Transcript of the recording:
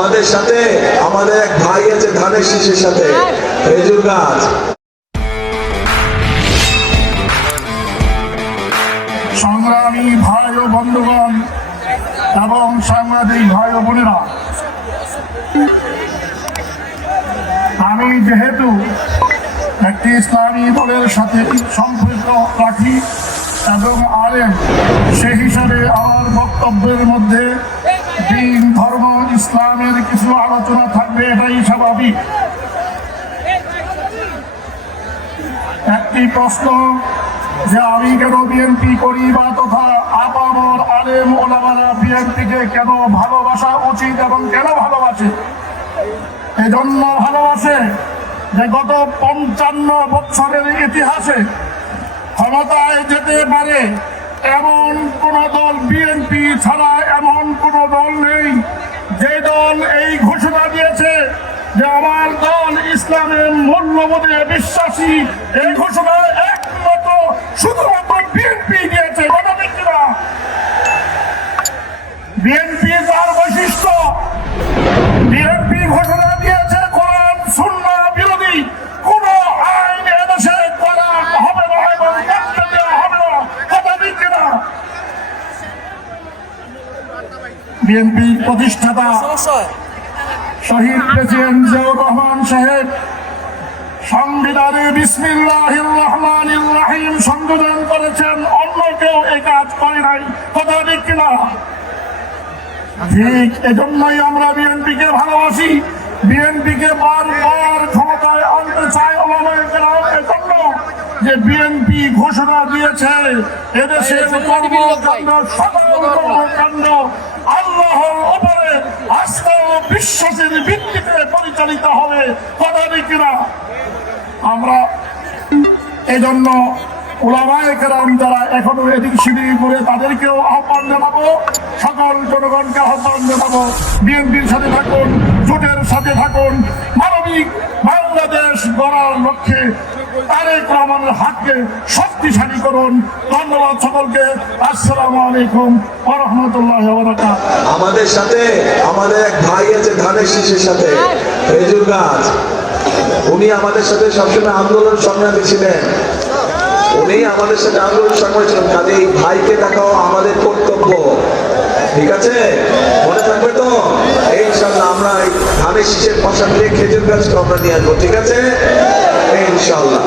আমাদের সাথে, আমাদের এক ভাই আছে ধানের শীষের সাথে। খেজুর গাছ সংগ্রামী ভাই ও বন্ধুগণ, এবং সাংবাদিক ভাই ও বোনেরা, আমি যেহেতু একটি ইসলামী দলের সাথে সম্পর্ক রাখি এবং আলেম সে হিসাবে আমার বক্তব্যের মধ্যে ইসলামের কিছু আলোচনা থাকবে, এটাই স্বাভাবিক। একটি প্রশ্ন যে আমি কেন বিএনপি করি বা তথা আপামর আলেম ওলামারা বিএনপিকে কেন ভালোবাসা উচিত এবং কেন ভালোবাসে? এজন্য ভালোবাসে যে গত পঞ্চান্ন বছরের ইতিহাসে ক্ষমতায় যেতে পারে এমন কোন দল বিএনপি ছাড়া এমন কোন দল নেই। যে দল এই ঘোষণা দিয়েছে যে আমার দল ইসলামের মূল্যবোধে বিশ্বাসী, এই ঘোষণা একমাত্র শুধুমাত্র বিএনপি দিয়েছে। কিনা বিএনপি তার বৈশিষ্ট্য। বিএনপি ঘোষণা দিয়েছে কোরআন সুন্না বিরোধী কোন আইন এদেশে করা হবে না এবং করতে দেওয়া হবে না কথা ঠিক কিনা বিএনপি প্রতিষ্ঠাতা শহীদ প্রেসিডেন্ট জিয়াউর রহমান সাহেব সংবিধানে বিসমিল্লাহ রহমান রাহিম সংযোজন করেছেন অন্য কেউ এই কাজ করে নাই কথা ঠিক কিনা? ঠিক এজন্যই আমরা বিএনপিকে ভালোবাসি বিএনপিকে বারবার ক্ষমতায় আনতে চাই এজন্য যে বিএনপি ঘোষণা দিয়েছে এদেশের কর্মকাণ্ড কর্মকাণ্ড আল্লাহর উপরে আস্থা ও বিশ্বাসের ভিত্তিতে পরিচালিত হবে, কথা কিনা? আমরা এজন্য যারা এখনও এদিক সিঁড়ি করে তাদেরকেও আহ্বান জানাব, সকল জনগণকে আহ্বান জানাব। বিএনপির সাথে থাকুন, জোটের সাথে থাকুন গড়ার লক্ষ্যে তারেক রহমানের হাতকে শক্তিশালী করুন। ধন্যবাদ সকলকে। আসসালামু আলাইকুম ওরহমতুল্লাহ বারাকাত আমাদের সাথে আমাদের এক ভাই আছে ধানের শীষের সাথে খেজুর গাছ। উনি আমাদের সাথে সবসময় আন্দোলন সংগ্রামী ছিলেন। উনি আমাদের সাথে আন্দোলন সংগ্রামী ছিলেন। কাজে এই ভাইকে দেখাও আমাদের কর্তব্য। ঠিক আছে মনে থাকবে তো ইনশাল্লাহ আমরা ধানের শীষের দিয়ে খেজুর গাছকে আমরা নিয়ে আসব ঠিক আছে? ইনশাল্লাহ